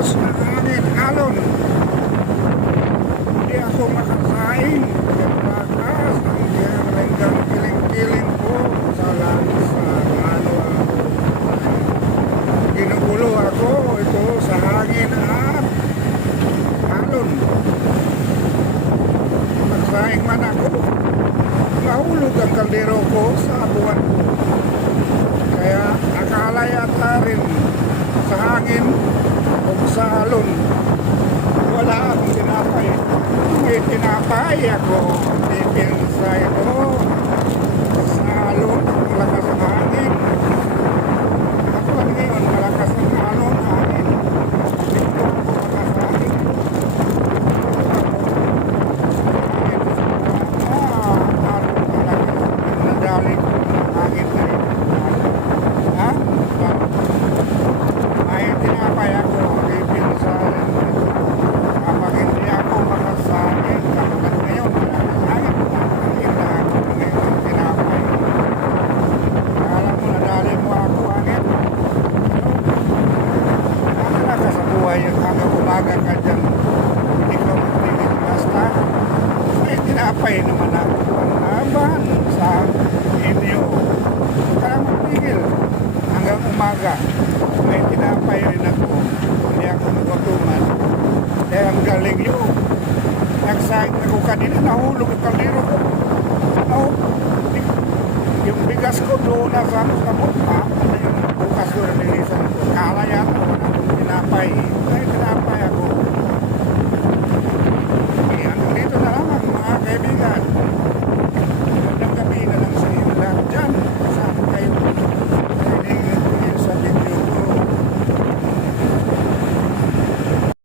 malakas na hangin, alon. Hindi ako makasaing. Lakas ang hanggang kiling-kiling ko sa langis sa ano ako. Ginugulo ako ito sa hangin at alon. Nagsaing man ako. Mahulog ang kaldero ko sa buwan ko. Kaya akala yata rin sa hangin o sa alon wala akong tinapay. May tinapay ako. Dipinsa ito sa alon, malakas ang hangin. Ako ngayon, malakas ang alon, hangin. Dito ako makasahing. Alon talaga. Nadali ko ng hangin na rin. Ha? May tinapay ako. Dipinsa rin. Kapag hindi ako makasahing, kapag ngayon, hangin na ako ngayon tinapay. Alam mo, nadali mo ako hangin. Nakala ka sa buhay hanggang umaga ka dyan. Hindi ka magpigil basta. May tinapay naman ako. Laban sa inyo. Kaya magpigil hanggang umaga. May tinapay rin ako. Hindi ako nagutuman. Kaya ang galing nyo. Nagsaing ako kanina, nahulog ang kaldero ko. Yung bigas ko doon na sa kamot.